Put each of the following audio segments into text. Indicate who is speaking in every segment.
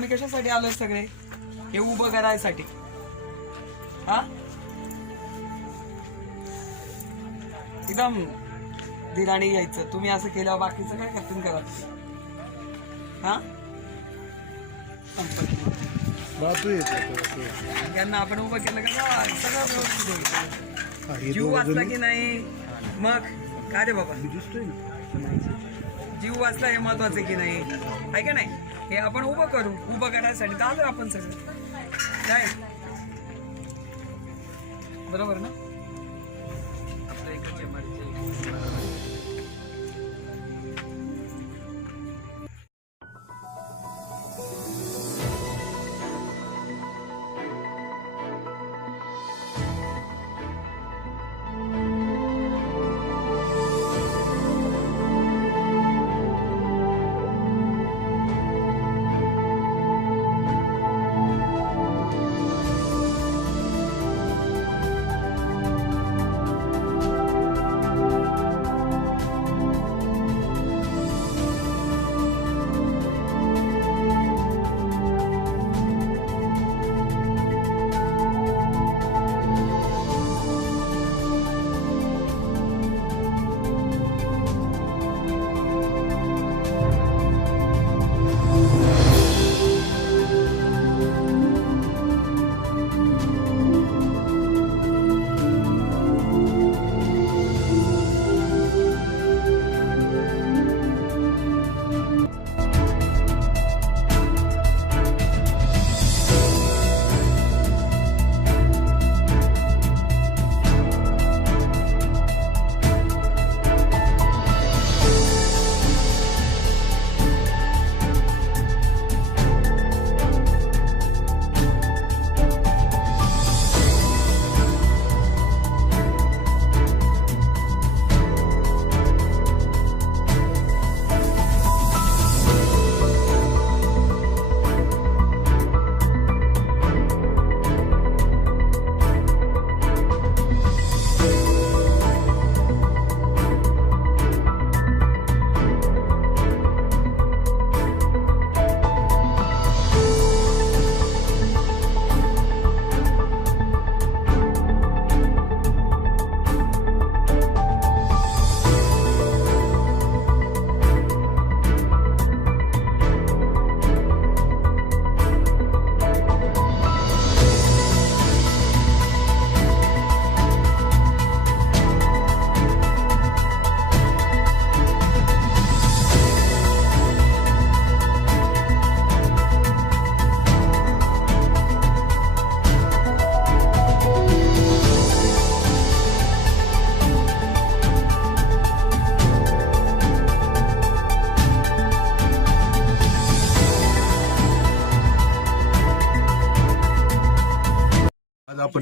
Speaker 1: आम्ही कशासाठी आलोय सगळे? हे उभं करायसाठी. हा? एकदम धीराने घ्यायचं तुम्ही असं केल्यावर बाकीचं काय करतील करा हा? संपत्ती. यांना आपण उभं केलं का? सगळं व्यवस्थित होईल. जीव वाचला की नाही? मग? काय रे बाबा? जीव वाचला हे महत्वाचं की नाही? आहे का नाही? हे आपण उभं करू उभं करायसाठी तर आलो आपण सगळं. काय बरोबर ना?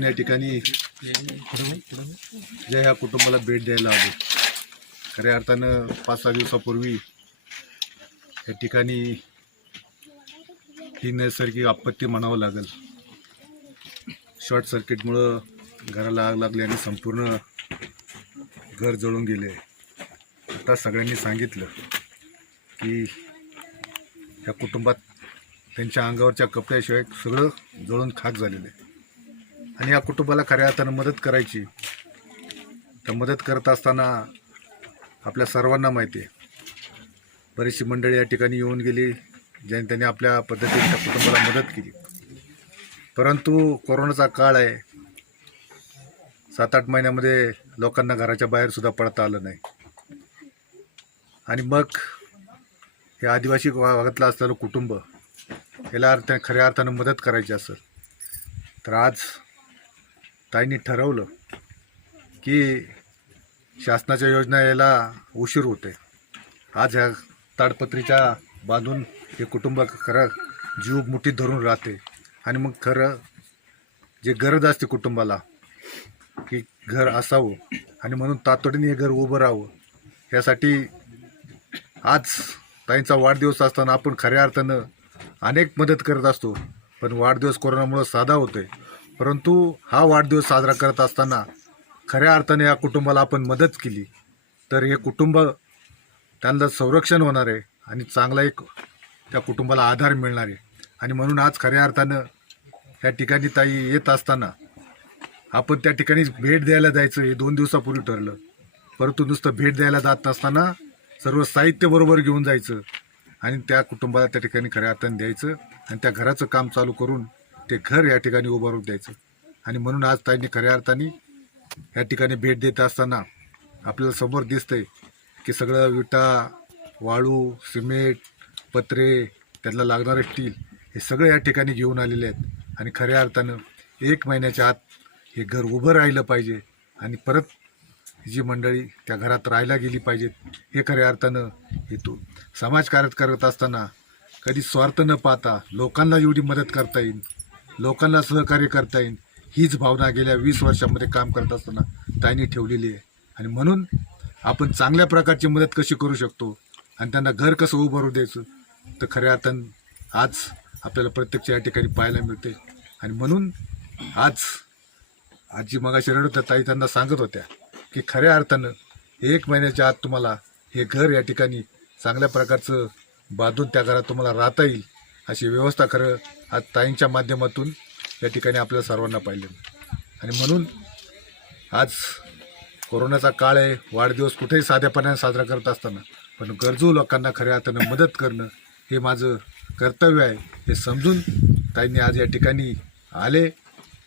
Speaker 2: या ठिकाणी ज्या ह्या कुटुंबाला भेट द्यायला आलो. खऱ्या अर्थानं पाच सहा दिवसापूर्वी या ठिकाणी ही नैसर्गिक आपत्ती म्हणावं लागेल. शॉर्ट सर्किटमुळं घराला आग लागली आणि संपूर्ण घर जळून गेले. आता सगळ्यांनी सांगितलं की ह्या कुटुंबात त्यांच्या अंगावरच्या कपड्याशिवाय सगळं जळून खाक झालेलं आहे. आणि या कुटुंबाला खऱ्या अर्थानं मदत करायची. तर मदत करत असताना आपल्या सर्वांना माहिती आहे. बरीचशी मंडळी या ठिकाणी येऊन गेली ज्याने त्यांनी आपल्या पद्धतीने त्या कुटुंबाला मदत केली. परंतु कोरोनाचा काळ आहे. सात आठ महिन्यामध्ये लोकांना घराच्या बाहेरसुद्धा पडता आलं नाही. आणि मग हे आदिवासी भागातलं असलेलं कुटुंब याला अर्थ खऱ्या अर्थानं मदत करायची असेल तर आज ताईंनी ठरवलं की शासनाच्या योजना यायला उशीर होते आज ह्या ताडपत्रीच्या बांधून हे कुटुंब खरं जीव मुठीत धरून राहते. आणि मग खरं जे गरज असते कुटुंबाला की घर असावं आणि म्हणून तातडीने हे घर उभं राहावं यासाठी आज ताईंचा वाढदिवस असताना आपण खऱ्या अर्थानं अनेक मदत करत असतो. पण वाढदिवस कोरोनामुळं साधा होतोय. परंतु हा वाढदिवस साजरा करत असताना खऱ्या अर्थाने या कुटुंबाला आपण मदत केली. तर हे कुटुंब त्यांना संरक्षण होणार आहे आणि चांगला एक त्या कुटुंबाला आधार मिळणार आहे. आणि म्हणून आज खऱ्या अर्थानं या ठिकाणी ताई येत असताना आपण त्या ठिकाणी भेट द्यायला जायचं हे दोन दिवसापूर्वी ठरलं. परंतु नुसतं भेट द्यायला जात नसताना सर्व साहित्य बरोबर घेऊन जायचं आणि त्या कुटुंबाला त्या ठिकाणी खऱ्या अर्थाने द्यायचं आणि त्या घराचं काम चालू करून ते घर या ठिकाणी उभारून द्यायचं. आणि म्हणून आज ताईंनी खऱ्या अर्थाने या ठिकाणी भेट देत असताना आपल्याला समोर दिसतंय की सगळं विटा वाळू सिमेंट पत्रे त्यातला लागणारं स्टील हे सगळं या ठिकाणी घेऊन आलेले आहेत. आणि खऱ्या अर्थानं एक महिन्याच्या आत हे घर उभं राहिलं पाहिजे आणि परत जी मंडळी त्या घरात राहायला गेली पाहिजेत हे खऱ्या अर्थानं हेतू. समाजकार्य करत असताना कधी स्वार्थ न पाहता लोकांना एवढी मदत करता येईल लोकांना सहकार्य करता येईल. हीच भावना गेल्या वीस वर्षामध्ये काम करत असताना ताईने ठेवलेली आहे. आणि म्हणून आपण चांगल्या प्रकारची मदत कशी करू शकतो आणि त्यांना घर कसं उभारू द्यायचं तर खऱ्या अर्थानं आज आपल्याला प्रत्यक्ष या ठिकाणी पाहायला मिळते. आणि म्हणून आज आजी मगाशी रडत होत्या ताई त्यांना सांगत होत्या की खऱ्या अर्थानं एक महिन्याच्या आत तुम्हाला हे घर या ठिकाणी चांगल्या प्रकारचं बांधून त्या घरात तुम्हाला राहता येईल. अशी व्यवस्था खरं आज ताईंच्या माध्यमातून या ठिकाणी आपल्या सर्वांना पाहिलं. आणि म्हणून आज कोरोनाचा काळ आहे वाढदिवस कुठेही साध्यापणाने साजरा करत असताना पण गरजू लोकांना खऱ्या अर्थानं मदत करणं हे माझं कर्तव्य आहे हे समजून ताईंनी आज या ठिकाणी आले.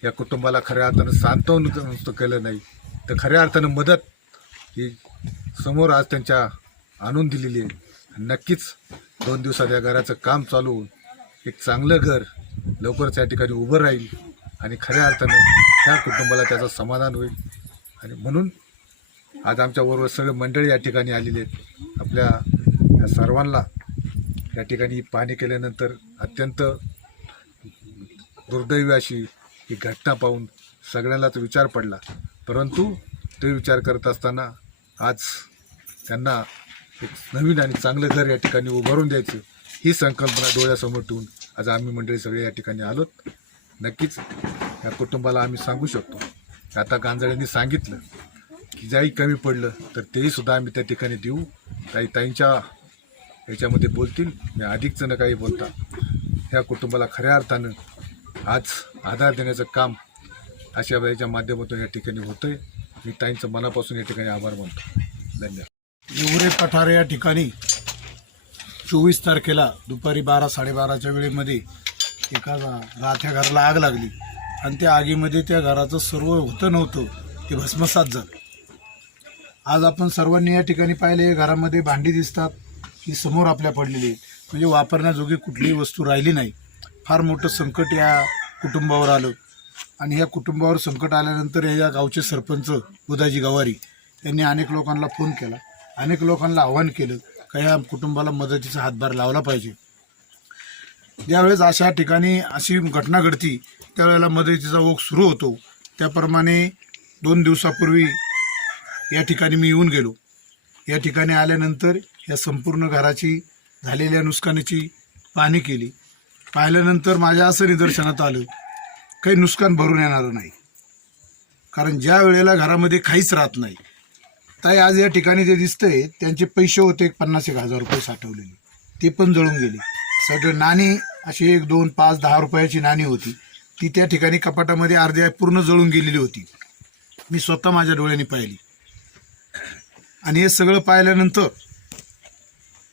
Speaker 2: या कुटुंबाला खऱ्या अर्थानं सांत्वन नुसतं केलं नाही तर खऱ्या अर्थानं मदत ही समोर आज त्यांच्या आणून दिलेली आहे. नक्कीच दोन दिवसात या घराचं काम चालू होऊन एक चांगलं घर लवकरच या ठिकाणी उभं राहील आणि खऱ्या अर्थानं त्या कुटुंबाला त्याचं समाधान होईल. आणि म्हणून आज आमच्याबरोबर सगळे मंडळी या ठिकाणी आलेले आहेत. आपल्या या सर्वांना या ठिकाणी पाहणी केल्यानंतर अत्यंत दुर्दैवी अशी ही घटना पाहून सगळ्यांनाच विचार पडला. परंतु ते विचार करत असताना आज त्यांना एक नवीन आणि चांगलं घर या ठिकाणी उभारून द्यायचं ही संकल्पना डोळ्यासमोर ठेवून आज आम्ही मंडळी सगळे या ठिकाणी आलोत. नक्कीच या कुटुंबाला आम्ही सांगू शकतो. आता गांजाड्यांनी सांगितलं की ज्याही कमी पडलं तर तेही सुद्धा आम्ही त्या ठिकाणी देऊ. काही ताईंच्या याच्यामध्ये बोलतील. मी अधिक न काही बोलता. ह्या कुटुंबाला खऱ्या अर्थानं आज आधार देण्याचं काम अशा वेळेच्या माध्यमातून या ठिकाणी होतंय. मी ताईंचं मनापासून या ठिकाणी आभार मानतो. धन्यवाद.
Speaker 3: एवढे पठारे या ठिकाणी चोवीस तारखेला दुपारी बारा साडेबाराच्या वेळेमध्ये एका राहत्या घराला आग लागली. आणि त्या आगीमध्ये त्या घराचं सर्व होतं नव्हतं ते भस्मसात झालं. आज आपण सर्वांनी या ठिकाणी पाहिले घरामध्ये भांडी दिसतात ही समोर आपल्या पडलेली आहे म्हणजे वापरण्याजोगी कुठलीही वस्तू राहिली नाही. फार मोठं संकट या कुटुंबावर आलं. आणि या कुटुंबावर संकट आल्यानंतर या गावचे सरपंच उदाजी गवारी यांनी अनेक लोकांना फोन केला. अनेक लोकांना आव्हान केलं. का या कुटुंबाला मदतीचा हातभार लावला पाहिजे. ज्यावेळेस अशा ठिकाणी अशी घटना घडती त्यावेळेला मदतीचा ओघ सुरू होतो. त्याप्रमाणे दोन दिवसापूर्वी या ठिकाणी मी येऊन गेलो. या ठिकाणी आल्यानंतर या संपूर्ण घराची झालेल्या नुकसानीची पाहणी केली. पाहिल्यानंतर माझ्या असं निदर्शनात आलं काही नुकसान भरून येणारं नाही. कारण ज्या वेळेला घरामध्ये काहीच राहत नाही ताई आज या ठिकाणी जे दिसतंय त्यांचे पैसे होते एक पन्नास एक हजार रुपये साठवलेले. ते पण जळून गेले. सगळे नाणी अशी एक दोन पाच दहा रुपयाची नाणी होती. ती त्या ठिकाणी कपाटामध्ये अर्ध्या पूर्ण जळून गेलेली होती. मी स्वतः माझ्या डोळ्यांनी पाहिली. आणि हे सगळं पाहिल्यानंतर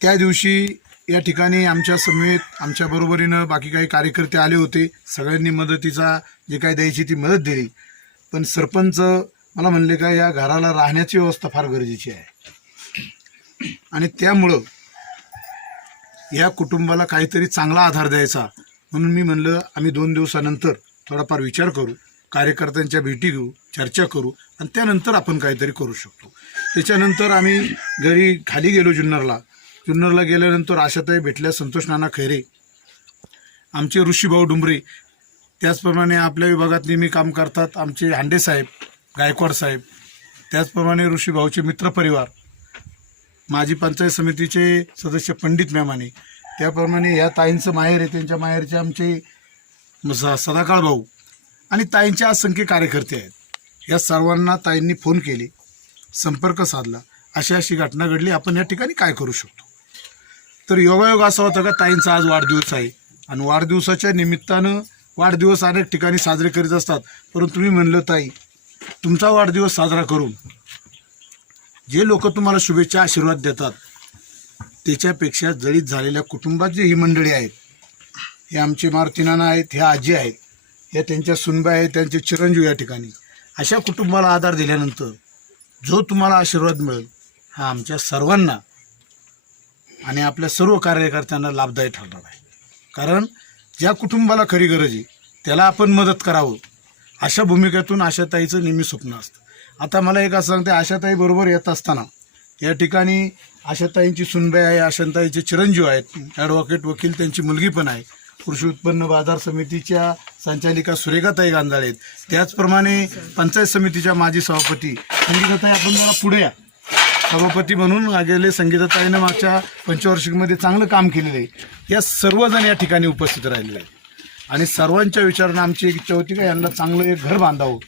Speaker 3: त्या दिवशी या ठिकाणी आमच्या समेत आमच्या बरोबरीनं बाकी काही कार्यकर्ते आले होते. सगळ्यांनी मदतीचा जे काही द्यायची ती मदत दिली. पण सरपंच मला म्हणले का या घराला राहण्याची व्यवस्था फार गरजेची आहे. आणि त्यामुळं या कुटुंबाला काहीतरी चांगला आधार द्यायचा म्हणून मी म्हणलं आम्ही दोन दिवसानंतर थोडाफार विचार करू कार्यकर्त्यांच्या भेटी घेऊ चर्चा करू आणि त्यानंतर आपण काहीतरी करू शकतो. त्याच्यानंतर आम्ही घरी खाली गेलो जुन्नरला. जुन्नरला गेल्यानंतर आशाताई भेटल्या संतोष नाना खैरे आमचे ऋषीभाऊ डुंबरे त्याचप्रमाणे आपल्या विभागात नेहमी काम करतात आमचे हांडे साहेब. गायकवाड साहेब त्याचप्रमाणे ऋषीभाऊचे मित्रपरिवार माजी पंचायत समितीचे सदस्य पंडित मेमाने त्याप्रमाणे ह्या ताईंचं माहेर आहे त्यांच्या माहेरचे आमचे स- सदाकाळ भाऊ आणि ताईंचे असंख्य कार्यकर्ते आहेत. या सर्वांना ताईंनी फोन केले संपर्क साधला अशी अशी घटना घडली. आपण या ठिकाणी काय करू शकतो? तर योगायोग असा होता का ताईंचा आज वाढदिवस आहे आणि वाढदिवसाच्या निमित्तानं वाढदिवस अनेक ठिकाणी साजरे करीत असतात. परंतु मी म्हणलं ताई तुमचा वाढदिवस साजरा करून जे लोक तुम्हाला शुभेच्छा आशीर्वाद देतात त्याच्यापेक्षा जळीत झालेल्या कुटुंबात जे ही मंडळी आहेत हे आमचे मारुतीनाना आहेत ह्या आजी आहेत या त्यांच्या सुनबाई आहेत त्यांचे चिरंजीव या ठिकाणी. अशा कुटुंबाला आधार दिल्यानंतर जो तुम्हाला आशीर्वाद मिळेल हा आमच्या सर्वांना आणि आपल्या सर्व कार्यकर्त्यांना लाभदायी ठरणार आहे. कारण ज्या कुटुंबाला खरी गरज आहे त्याला आपण मदत करावं. अशा भूमिकेतून आशाताईचं नेहमी स्वप्न असतं. आता मला एक असं सांगते आशाताई बरोबर येत असताना या ठिकाणी आशाताईंची सुनबाई आहे आशाताईचे चिरंजीव आहेत. ॲडव्होकेट वकील त्यांची मुलगी पण आहे. कृषी उत्पन्न बाजार समितीच्या संचालिका सुरेखाताई गांजाळे आहेत. त्याचप्रमाणे पंचायत समितीच्या माजी सभापती संगीताताई आपण जरा पुढे या. सभापती म्हणून गेले संगीताताईनं मागच्या पंचवार्षिकमध्ये चांगलं काम केलेलं आहे. या सर्वजण या ठिकाणी उपस्थित राहिलेले आहेत. आणि सर्वांच्या विचारानं आमची एक इच्छा होती का यांना चांगलं एक घर बांधावं.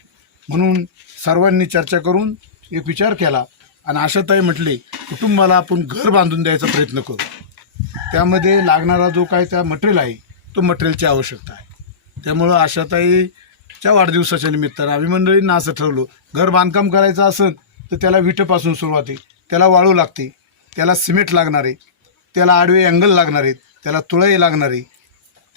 Speaker 3: म्हणून सर्वांनी चर्चा करून एक विचार केला. आणि आशाताई म्हटले कुटुंबाला आपण घर बांधून द्यायचा प्रयत्न करू. त्यामध्ये लागणारा जो काय त्या मटेरियल आहे तो मटेरियलची आवश्यकता आहे. त्यामुळं आशाताईच्या वाढदिवसाच्या निमित्तानं आम्ही मंडळींना असं ठरवलं घर बांधकाम करायचं असेल तर त्याला विठेपासून सुरुवात आहे. त्याला वाळू लागते त्याला सिमेंट लागणार आहे त्याला आडवे अँगल लागणार आहेत त्याला तुळई लागणार आहे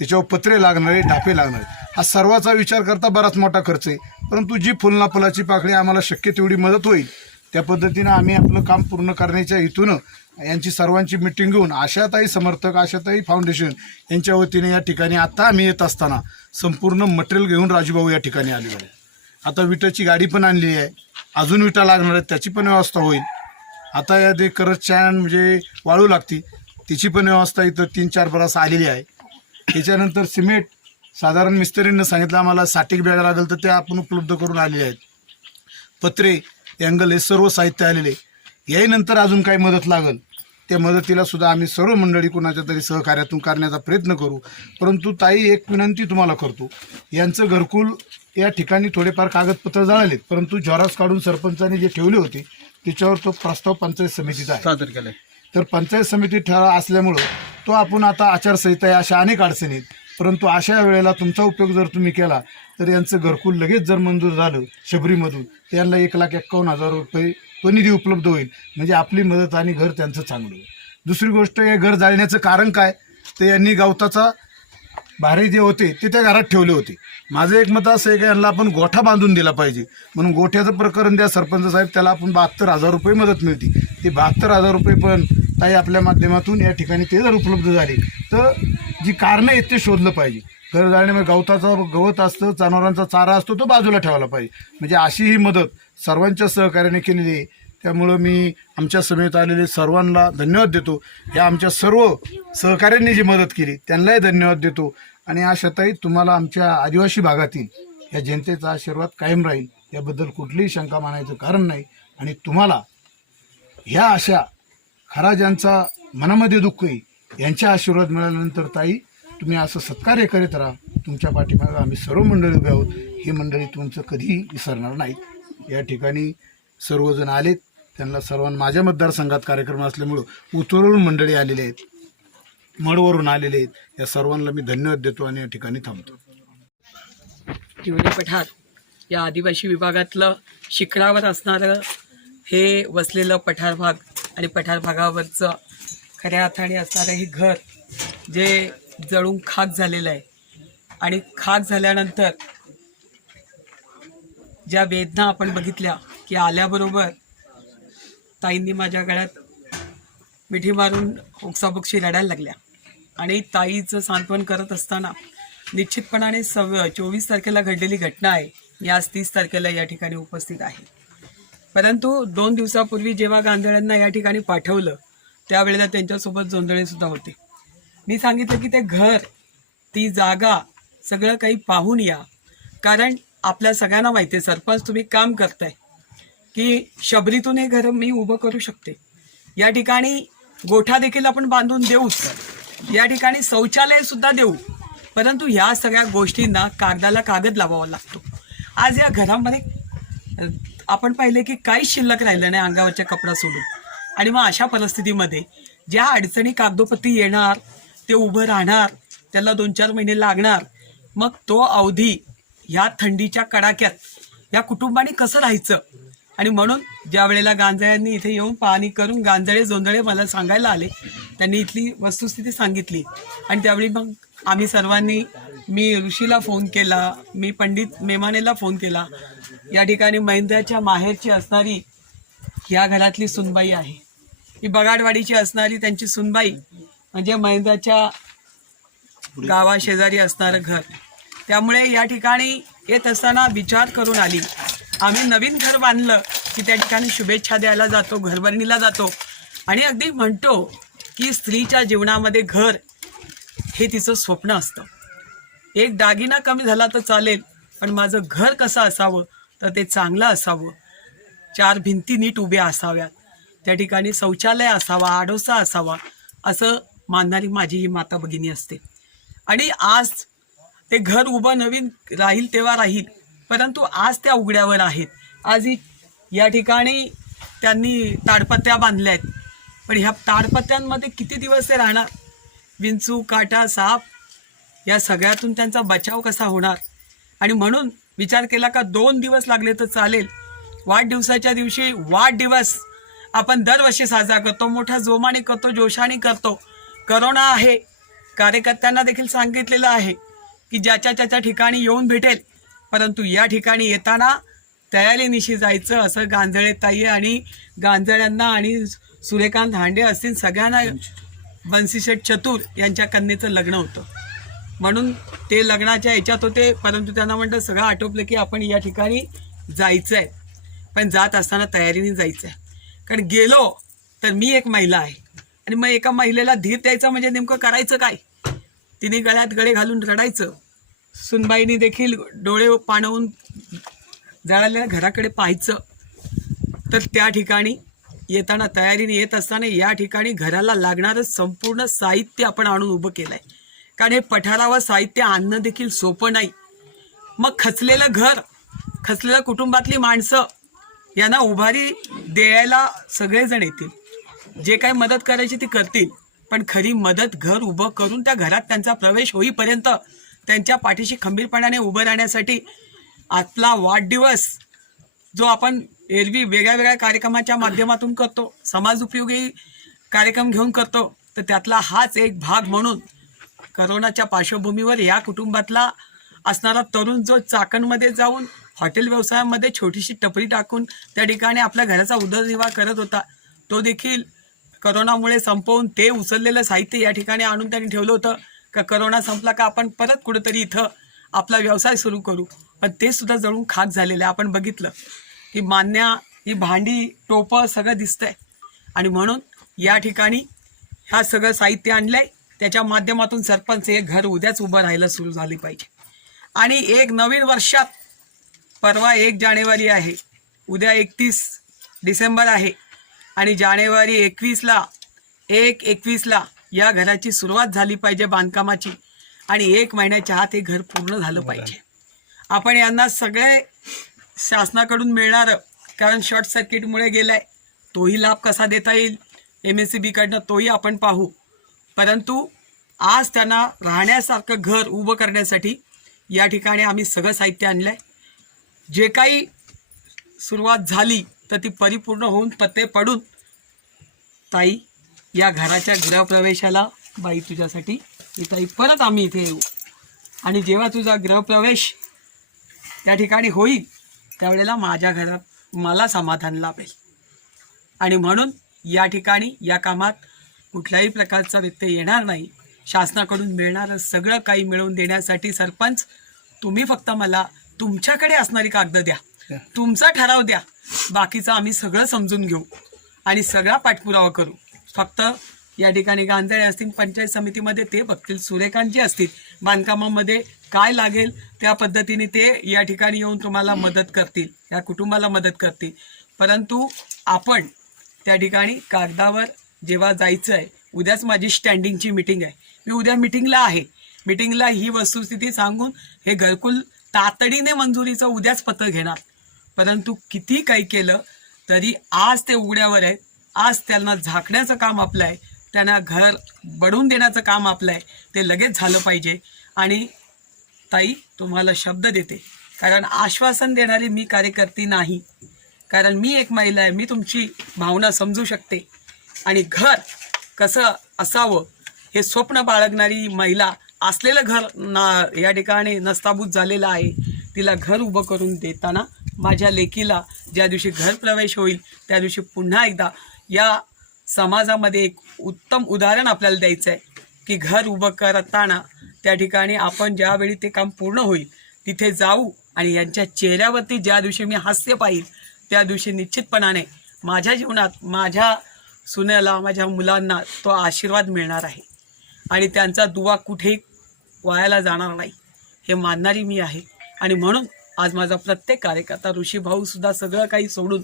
Speaker 3: त्याच्यावर पत्रे लागणारे ढापे लागणारे. हा सर्वाचा विचार करता बराच मोठा खर्च आहे. परंतु जी फुलना फुलाची पाकळी आम्हाला शक्य तेवढी मदत होईल त्या पद्धतीनं आम्ही आपलं काम पूर्ण करण्याच्या हेतूनं यांची सर्वांची मिटिंग घेऊन आशाताई समर्थक आशाताई फाउंडेशन यांच्या वतीने या ठिकाणी आत्ता आम्ही येत असताना संपूर्ण मटेरियल घेऊन राजूभाऊ या ठिकाणी आलेलो आहे. आता विटाची गाडी पण आणली आहे. अजून विटा लागणार आहेत त्याची पण व्यवस्था होईल. आता या ते करत छान म्हणजे वाळू लागती तिची पण व्यवस्था इथं तीन चार बरास आलेली आहे. त्याच्यानंतर सिमेंट साधारण मिस्त्रीनं सांगितलं आम्हाला साठीक बॅग लागेल तर ते आपण उपलब्ध करून आलेले आहेत. पत्रे अँगल हे सर्व साहित्य आलेले याहीनंतर अजून काही मदत लागेल. त्या मदतीला सुद्धा आम्ही सर्व मंडळी कुणाच्या तरी सहकार्यातून करण्याचा प्रयत्न करू. परंतु ताई एक विनंती तुम्हाला करतो. यांचं घरकुल या ठिकाणी थोडेफार कागदपत्र जळालेत. परंतु झॉरॉक्स काढून सरपंचाने जे ठेवले होते त्याच्यावर तो प्रस्ताव पंचायत समितीचा
Speaker 1: सादर केला
Speaker 3: तर पंचायत समिती ठराव असल्यामुळं तो आपण आता आचारसंहिता आहे अशा अनेक अडचणीत. परंतु अशा वेळेला तुमचा उपयोग जर तुम्ही केला तर यांचं घरकुल लगेच जर मंजूर झालं शबरीमधून तर यांना एक लाख एक्कावन्न हजार रुपये तो निधी उपलब्ध होईल. म्हणजे आपली मदत आणि घर त्यांचं चांगलं होईल. दुसरी गोष्ट हे घर जाळण्याचं कारण काय? तर यांनी गवताचा भारे जे होते ते त्या घरात ठेवले होते. माझं एक मत असं आहे की यांना आपण गोठा बांधून दिला पाहिजे. म्हणून गोठ्याचं प्रकरण द्या सरपंच साहेब त्याला आपण बहात्तर हजार रुपये मदत मिळते. ते बहात्तर हजार रुपये पण ताई आपल्या माध्यमातून या ठिकाणी ते जर उपलब्ध झाले तर जी कारणं आहेत ते शोधलं पाहिजे. घर जाण्यामुळे गवताचं गवत असतं जनावरांचा चारा असतो तो बाजूला ठेवायला पाहिजे. म्हणजे अशी ही मदत सर्वांच्या सहकार्याने केलेली आहे. त्यामुळं मी आमच्या समेत आलेले सर्वांना धन्यवाद देतो. या आमच्या सर्व सहकाऱ्यांनी जी मदत केली त्यांनाही धन्यवाद देतो. आणि आशाताई तुम्हाला आमच्या आदिवासी भागातील या जनतेचा आशीर्वाद कायम राहील. याबद्दल कुठलीही शंका मानायचं कारण नाही. आणि तुम्हाला ह्या अशा खरा ज्यांचा मनामध्ये दुःख आहे यांच्या आशीर्वाद मिळाल्यानंतर ताई तुम्ही असं सत्कार्य करीत राहा. तुमच्या पाठीमागं आम्ही सर्व मंडळी उभे आहोत. ही मंडळी तुमचं कधीही विसरणार नाहीत. या ठिकाणी सर्वजण आलेत. त्यांना सर्वांना माझ्या मतदारसंघात कार्यक्रम असल्यामुळं उतरून मंडळी आलेले आहेत. मडवरून आलेले आहेत. या सर्वांना मी धन्यवाद देतो आणि या ठिकाणी थांबतो.
Speaker 1: हिवरे पठार या आदिवासी विभागातलं शिखरावर असणारं हे वसलेलं पठार भाग आणि पठार भागावरचं खऱ्या अर्थाने असणारं हे घर जे जळून खाक झालेलं आहे. आणि खाक झाल्यानंतर ज्या वेदना आपण बघितल्या की आल्याबरोबर ताईंनी माझ्या गळ्यात मिठी मारून ओक्साबोक्शी रडायला लागल्या. आणि ताईचं सांत्वन करत असताना निश्चितपणाने सव चोवीस तारखेला घडलेली घटना आहे. याच आज तीस तारखेला या ठिकाणी उपस्थित आहे. परंतु दोन दिवसापूर्वी जेव्हा गांधळ्यांना या ठिकाणी पाठवलं त्यावेळेला त्यांच्यासोबत जोंधळेसुद्धा होते. मी सांगितलं की ते घर ती जागा सगळं काही पाहून या. कारण आपल्या सगळ्यांना माहिती आहे सरपंच तुम्ही काम करताय. की शबरीतून हे घर मी उभं करू शकते. या ठिकाणी गोठा देखील आपण बांधून देऊच. या ठिकाणी शौचालय सुद्धा देऊ. परंतु ह्या सगळ्या गोष्टींना कागदाला कागद लावावा लागतो. आज या घरामध्ये आपण पाहिले की काहीच शिल्लक राहिलं नाही अंगावरच्या कपडा सोडून. आणि मग अशा परिस्थितीमध्ये ज्या अडचणी कागदोपत्री येणार ते उभं राहणार त्याला दोन चार महिने लागणार मग तो अवधी ह्या थंडीच्या कडाक्यात या कुटुंबाने कसं राहायचं? आणि म्हणून ज्या वेळेला गांजळ्यांनी इथे येऊन पाहणी करून गांजळे जोंधळे मला सांगायला आले त्यांनी इथली वस्तुस्थिती सांगितली. आणि त्यावेळी मग आम्ही सर्वांनी मी ऋषीला फोन केला मी पंडित मेमानेला फोन केला. या ठिकाणी महेंद्राच्या माहेरची असणारी ह्या घरातली सुनबाई आहे. ही बगाडवाडीची असणारी त्यांची सुनबाई म्हणजे महेंद्राच्या गावाशेजारी असणारं घर. त्यामुळे या ठिकाणी येत असताना विचार करून आली. आम्ही नवीन घर बांधलं. की त्या ठिकाणी शुभेच्छा द्यायला जातो घरभरणीला जातो. आणि अगदी म्हणतो की स्त्रीच्या जीवनामध्ये घर हे तिचं स्वप्न असतं. एक दागिना कमी झाला तर चालेल पण माझं घर कसं असावं तर ते चांगलं असावं. चार भिंती नीट उभ्या असाव्यात. त्या ठिकाणी शौचालय असावा आडोसा असावा असं मानणारी माझी ही माता भगिनी असते. आणि आज ते घर उभं नवीन राहील तेव्हा राहील परंतु आज त्या उघड्यावर आहेत. आज ही या ठिकाणी त्यांनी ताडपत्त्या बांधल्या आहेत पण ह्या ताडपत्त्यांमध्ये किती दिवस ते राहणार? विंचू काटा साप या सगळ्यातून त्यांचा बचाव कसा होणार? आणि म्हणून विचार केला का दोन दिवस लागले तर चालेल. वाढदिवसाच्या दिवशी वाढदिवस आपण दरवर्षी साजरा करतो. मोठ्या जोमाने करतो जोशाने करतो. करोना आहे. कार्यकर्त्यांना देखील सांगितलेलं आहे की ज्याच्या त्याच्या ठिकाणी येऊन भेटेल. परंतु या ठिकाणी येताना तयारीनिशी जायचं असं गांजळे ताई आणि गांजळ्यांना आणि सूर्यकांत हांडे असतील सगळ्यांना बन्सीशेठ चतुर यांच्या कन्येचं लग्न होतं. म्हणून ते लग्नाच्या ह्याच्यात होते परंतु त्यांना म्हणतं सगळं आटोपलं की आपण या ठिकाणी जायचं आहे पण जात असताना तयारीने जायचं आहे कारण गेलो तर मी एक महिला आहे. आणि मग एका महिलेला धीर द्यायचा म्हणजे नेमकं करायचं काय? तिने गळ्यात गळे घालून रडायचं. सुनबाईनी देखील डोळे पाणवून जळालेल्या घराकडे पाहायचं. तर त्या ठिकाणी येताना तयारीने येत असताना या ठिकाणी घराला लागणारं संपूर्ण साहित्य आपण आणून उभं केलं आहे कारण हे पठारावर साहित्य आणणं देखील सोपं नाही. मग खचलेलं घर खचलेल्या कुटुंबातली माणसं यांना उभारी द्यायला सगळेजण येतील. जे काही मदत करायची ती करतील. पण खरी मदत घर उभं करून त्या घरात त्यांचा प्रवेश होईपर्यंत त्यांच्या पाठीशी खंबीरपणाने उभं राहण्यासाठी आपला वाढदिवस जो आपण एरवी वेगळ्या वेगळ्या कार्यक्रमाच्या माध्यमातून करतो समाज उपयोगी कार्यक्रम घेऊन करतो तर त्यातला हाच एक भाग म्हणून करोनाच्या पार्श्वभूमीवर या कुटुंबातला असणारा तरुण जो चाकणमध्ये जाऊन हॉटेल व्यवसायामध्ये छोटीशी टपरी टाकून त्या ठिकाणी आपल्या घराचा उदरनिर्वाह करत होता तो देखील करोनामुळे संपवून ते उचललेलं साहित्य या ठिकाणी आणून त्यांनी ठेवलं होतं. का करोना संपला का आपण परत कुठंतरी इथं आपला व्यवसाय सुरू करू? पण ते सुद्धा जळून खाक झालेलं आपण बघितलं. की मान्या ही भांडी टोपं सगळं दिसतंय. आणि म्हणून या ठिकाणी ह्या सगळं साहित्य आणलंय. त्याच्या माध्यमातून सरपंच हे घर उद्याच उभं राहायला सुरू झाले पाहिजे. आणि एक नवीन वर्षात परवा एक जानेवारी आहे. उद्या एकतीस डिसेंबर आहे. आणि जानेवारी एकवीसला एक एकवीसला या घराची सुरुवात झाली पाहिजे बांधकामाची. आणि एक महिन्याच्या आत हे घर पूर्ण झालं पाहिजे. आपण यांना सगळे शासनाकडून मिळणारं कारण शॉर्ट सर्किटमुळे गेलाय तोही लाभ कसा देता येईल? एम एस सी बीकडनं तोही आपण पाहू. परंतु आज त्यांना राहण्यासारखं घर उभं करण्यासाठी या ठिकाणी आम्ही सगळं साहित्य आणलं आहे जे काही सुरुवात झाली तर ती परिपूर्ण होऊन पत्ते पडून ताई या घराच्या गृहप्रवेशाला बाई तुझ्यासाठी ताई परत आम्ही इथे येऊ. आणि जेव्हा तुझा गृहप्रवेश त्या ठिकाणी होईल त्यावेळेला माझ्या घरात मला समाधान लाभेल. आणि म्हणून या ठिकाणी या कामात कुठल्याही प्रकारचा व्यत्यय येणार नाही. शासनाकडून मिळणारं सगळं काही मिळवून देण्यासाठी सरपंच तुम्ही फक्त मला तुमच्याकडे असणारी कागद द्या. तुमचा ठराव द्या. बाकीचं आम्ही सगळं समजून घेऊ आणि सगळा पाठपुरावा करू. फक्त या ठिकाणी गांजाळे असतील पंचायत समितीमध्ये ते बघतील. सूर्यकांतजी असतील बांधकामामध्ये काय लागेल त्या पद्धतीने ते या ठिकाणी येऊन तुम्हाला मदत करतील या कुटुंबाला मदत करतील. परंतु आपण त्या ठिकाणी कागदावर जेव्हा जायचं आहे उद्याच माझी स्टँडिंगची मिटिंग आहे. मी उद्या मिटिंगला आहे. मिटिंगला ही वस्तुस्थिती सांगून हे घरकुल तातडीने मंजुरीचं उद्याच पत्र घेणार. परंतु किती काही केलं तरी आज ते उघड्यावर आहे आज त्यांना झाकण्याचं काम आपलं आहे. त्यांना घर बढवून देण्याचं काम आपलं आहे ते लगेच झालं पाहिजे. आणि ताई तुम्हाला शब्द देते. कारण आश्वासन देणारी मी कार्यकर्ती नाही. कारण मी एक महिला आहे मी तुमची भावना समजू शकते. आणि घर कसं असावं हे स्वप्न बाळगणारी महिला असलेलं घर ना या ठिकाणी नस्ताभूत झालेलं आहे. तिला घर उभं करून देताना माझ्या लेकीला ज्या दिवशी घर प्रवेश होईल त्या दिवशी पुन्हा एकदा या समाजामध्ये एक उत्तम उदाहरण आपल्याला द्यायचं आहे की घर उभं करताना त्या ठिकाणी आपण ज्यावेळी ते काम पूर्ण होईल तिथे जाऊ आणि यांच्या चेहऱ्यावरती ज्या दिवशी मी हास्य पाहिल त्या दिवशी निश्चितपणाने माझ्या जीवनात माझ्या सुनेला माझ्या मुलांना तो आशीर्वाद मिळणार आहे. आणि त्यांचा दुवा कुठेही वायाला जाणार नाही हे मानणारी मी आहे. आणि म्हणून आज माझा प्रत्येक कार्यकर्ता ऋषीभाऊसुद्धा सगळं काही सोडून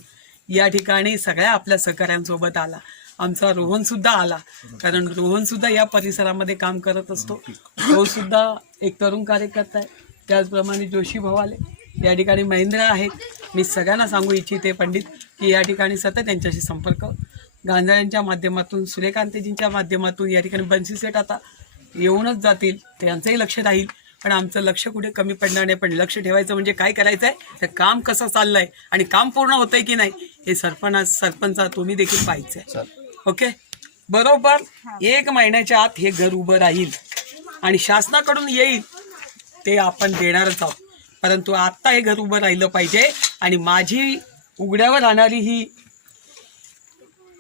Speaker 1: या ठिकाणी सगळ्या आपल्या सहकाऱ्यांसोबत आला. आमचा रोहन सुद्धा आला. कारण रोहन सुद्धा या परिसरामध्ये काम करत असतो. तो सुद्धा एक तरुण कार्यकर्ता आहे. त्याचप्रमाणे जोशी भवाले. आले या ठिकाणी महेंद्र आहेत. मी सगळ्यांना सांगू इच्छिते पंडित की या ठिकाणी सतत त्यांच्याशी संपर्क. गांजाळ्यांच्या माध्यमातून सूर्यकांतीजींच्या माध्यमातून या ठिकाणी बन्सी सेट आता येऊनच जातील. त्यांचंही लक्ष राहील. पण आमचं लक्ष कुठे कमी पडणार नाही. पण लक्ष ठेवायचं म्हणजे काय करायचं आहे तर काम कसं चाललंय? आणि काम पूर्ण होतंय की नाही? हे सरपंच सरपंचा तुम्ही देखील पाहायचं आहे ओके? बरोबर? एक महिन्याच्या आत हे घर उभं राहील आणि शासनाकडून येईल ते आपण देणारच आहोत. परंतु आत्ता हे घर उभं राहिलं पाहिजे आणि माझी उघड्यावर राहणारी ही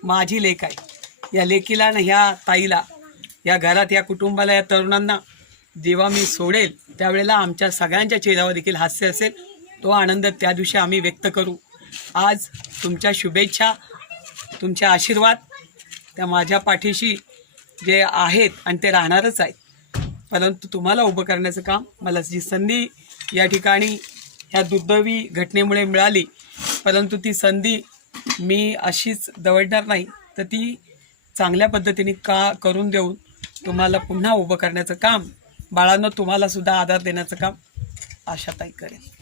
Speaker 1: माझी लेख आहे. या लेकीला ना ह्या ताईला या घरात या कुटुंबाला या तरुणांना जेव्हा मी सोडेल त्यावेळेला आमच्या सगळ्यांच्या चेहऱ्यावर देखील हास्य असेल. तो आनंद त्या दिवशी आम्ही व्यक्त करू. आज तुमच्या शुभेच्छा तुमचे आशीर्वाद त्या माझ्या पाठीशी जे आहेत आणि ते राहणारच आहेत. परंतु तुम्हाला उभं करण्याचं काम मला जी संधी या ठिकाणी ह्या दुर्दैवी घटनेमुळे मिळाली परंतु ती संधी मी अशीच दवडणार नाही तर ती चांगल्या पद्धतीने का करून देऊन तुम्हाला पुन्हा उभं करण्याचं काम बाळांना तुम्हालासुद्धा आधार देण्याचं काम आशाताई करेल